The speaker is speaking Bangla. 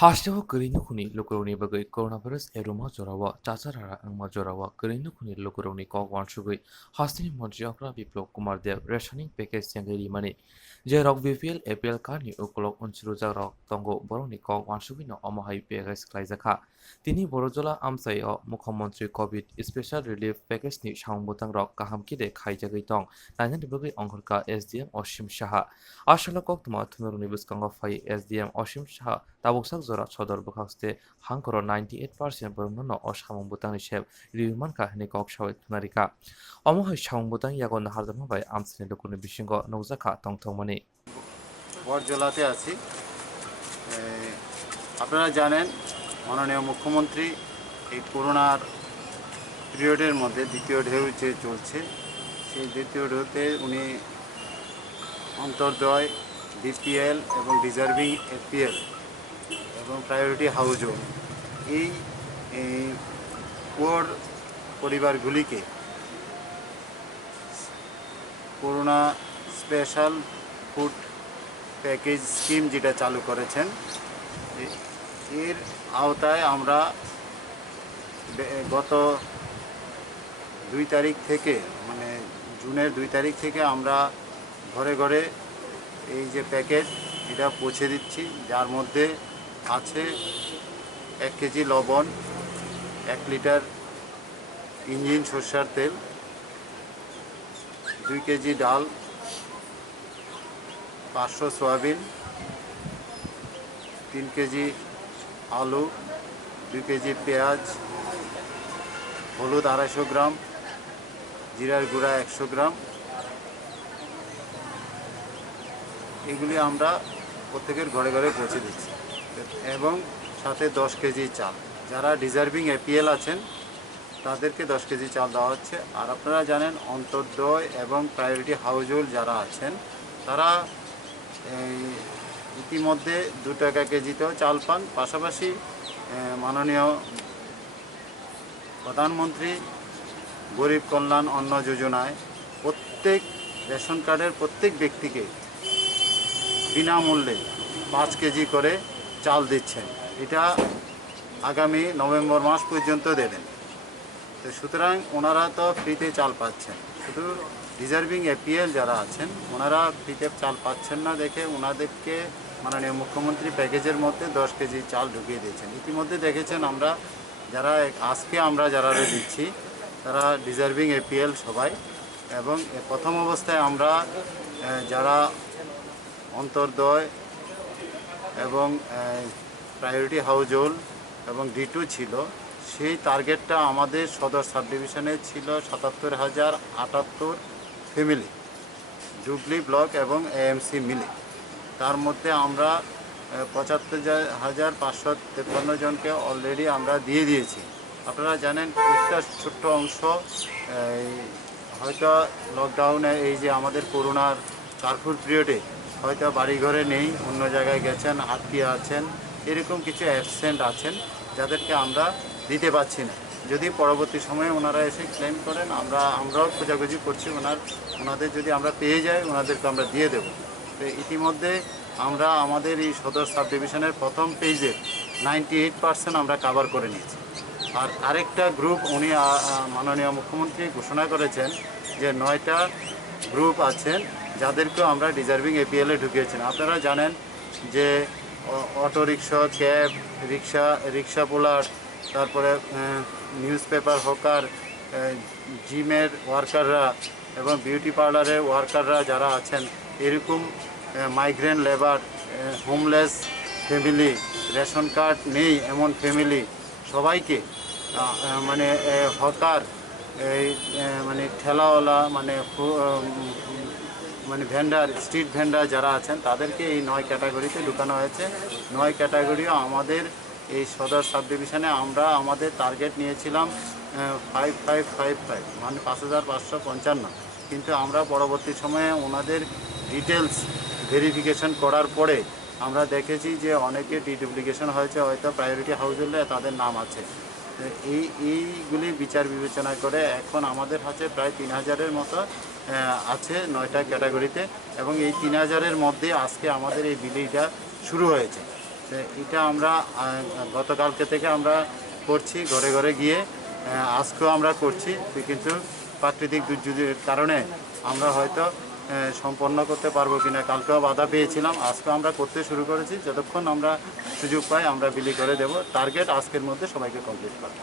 Hashtawa Kuni Lokoroni Bagay Coronavirus Eruma Zorawa Chachara Angma Zorawa Kuni Lokoroni Kog Wanshugi Hastini Monjiakra Biplo Kumar Dev Rationing Package Sangari Money Je Rock BPL APL Kani Ukolok Unsuruza Rock Tongo Boroni Kog Wanshugi no Omohai Package Klaizaka Tini Borojola Amsai o Mukhomontri COVID Special Relief Package ni Shangbutang Rock Kahamkide Khaijagay Tong Najan Bagay Angurka SDM Oshim Shaha Ashala Kok Tuma Tumeruni Buskanga Fai SDM Oshim Shaha Tabuksak Zora Chodor Bukakste Hankoro 98% Burnono Oshamon Butang Shep Rimanka Nikok Shawit Narika Omoha Shang Butang Yagon Hardama by Amsin Lokuni Bishingo Nozaka Tong Tongmani বরজলাতে আছি। আপনারা জানেন মাননীয় মুখ্যমন্ত্রী এই করোনার পিরিয়ডের মধ্যে দ্বিতীয় ঢেউ যে চলছে সেই দ্বিতীয় ঢেউতে উনি অন্তর্দয় বিপিএল এবং ডিজার্ভিং এপিএল এবং প্রায়োরিটি হাউজও এই পুয়ার পরিবারগুলিকে corona special food package scheme যেটা চালু করেছেন এর আওতায় আমরা গত 2 তারিখ থেকে মানে জুনের 2 তারিখ থেকে আমরা ঘরে ঘরে এই যে প্যাকেট এটা পৌঁছে দিচ্ছি, যার মধ্যে আছে 1 কেজি লবণ, 1 লিটার ইঞ্জিন সরষের তেল, 2 কেজি ডাল, 500 সয়াবিন, 3 কেজি আলু, 2 কেজি পেঁয়াজ, হলুদ 250 গ্রাম, জিরার গুঁড়া 100 গ্রাম। এগুলি আমরা প্রত্যেকের ঘরে ঘরে পৌঁছে দিচ্ছি এবং সাথে 10 কেজি চাল। যারা ডিজার্ভিং এপিএল আছেন তাদেরকে 10 কেজি চাল দেওয়া হচ্ছে। আর আপনারা জানেন অন্তর্দয় এবং প্রায়োরিটি হাউজহোল্ড যারা আছেন তারা ইতিমধ্যে 2 টাকা কেজিতেও চাল পান। পাশাপাশি মাননীয় প্রধানমন্ত্রী গরিব কল্যাণ অন্ন যোজনায় প্রত্যেক রেশন কার্ডের প্রত্যেক ব্যক্তিকে বিনামূল্যে 5 কেজি করে চাল দিচ্ছেন। এটা আগামী নভেম্বর মাস পর্যন্ত দেবেন। তো সুতরাং ওনারা তো ফ্রিতে চাল পাচ্ছেন, শুধু ডিজার্ভিং এপিএল যারা আছেন ওনারা ফ্রিতে চাল পাচ্ছেন না দেখে ওনাদেরকে মাননীয় মুখ্যমন্ত্রী প্যাকেজের মধ্যে 10 কেজি চাল ঢুকিয়ে দিয়েছেন। ইতিমধ্যে দেখেছেন আমরা যারা আজকে আমরা যারা দিচ্ছি তারা ডিজার্ভিং এপিএল সবাই, এবং প্রথম অবস্থায় আমরা যারা অন্তর্দয় এবং প্রায়োরিটি হাউজহোল্ড এবং D2 ছিল সেই টার্গেটটা আমাদের সদর সাব ডিভিশনে ছিল 77,078 ফ্যামিলি, জুবলি ব্লক এবং এএমসি মিলে। তার মধ্যে আমরা 75,553 জনকে অলরেডি আমরা দিয়ে দিয়েছি। আপনারা জানেন একটা ছোট্ট অংশ হয়তো লকডাউনে এই যে আমাদের করোনার কারফিউ পিরিয়ডে হয়তো বাড়িঘরে নেই, অন্য জায়গায় গেছেন, আত্মীয় আছেন, এরকম কিছু অ্যাবসেন্ট আছেন যাদেরকে আমরা দিতে পারছি না। যদি পরবর্তী সময়ে ওনারা এসে ক্লেম করেন আমরাও খোঁজাখুঁজি করছি, ওনাদের যদি আমরা পেয়ে যাই ওনাদেরকে আমরা দিয়ে দেব। তো ইতিমধ্যে আমরা আমাদের এই সদর সাব ডিভিশনের প্রথম পেজে 98% আমরা কভার করে নিয়েছি। আর আরেকটা গ্রুপ উনি মাননীয় মুখ্যমন্ত্রী ঘোষণা করেছেন যে 9টা গ্রুপ আছেন যাদেরকেও আমরা ডিজার্ভিং এপিএলে ঢুকিয়েছেন। আপনারা জানেন যে অটো রিক্সা, ক্যাব, রিক্সা পোলার, তারপরে নিউজ পেপার হকার, জিমের ওয়ার্কাররা এবং বিউটি পার্লারের ওয়ার্কাররা যারা আছেন, এরকম migraine labour, homeless family, ration card নেই এমন ফ্যামিলি, সবাইকে মানে হকার, মানে ঠেলাওয়ালা, মানে ভেন্ডার, স্ট্রিট ভেন্ডার যারা আছেন তাদেরকে এই 9 ক্যাটাগরিতে ঢুকানো হয়েছে। 9 ক্যাটাগরিও আমাদের এই সদর সাব ডিভিশনে আমরা আমাদের টার্গেট নিয়েছিলাম 5555, মানে 5555, কিন্তু আমরা পরবর্তী সময়ে ওনাদের ডিটেলস ভেরিফিকেশন করার পরে আমরা দেখেছি যে অনেকে ডিডুপ্লিকেশন হয়েছে, হয়তো প্রায়োরিটি হাউজহোল্ডে তাদের নাম আছে। এইগুলি বিচার বিবেচনা করে এখন আমাদের হাতে প্রায় 3000-এর মতো আছে 9টা ক্যাটাগরিতে, এবং এই 3000-এর মধ্যে আজকে আমাদের এই বিলিটা শুরু হয়েছে। তো এটা আমরা গতকালকে থেকে আমরা করছি ঘরে ঘরে গিয়ে, আজকেও আমরা করছি, কিন্তু প্রাকৃতিক দুর্যোগের কারণে আমরা হয়তো সম্পন্ন করতে পারবো কিনা, কালকেও বাধা পেয়েছিলাম, আজকেও আমরা করতে শুরু করেছি। যতক্ষণ আমরা সুযোগ পাই আমরা বিলি করে দেব, টার্গেট আজকের মধ্যে সবাইকে কমপ্লিট করব।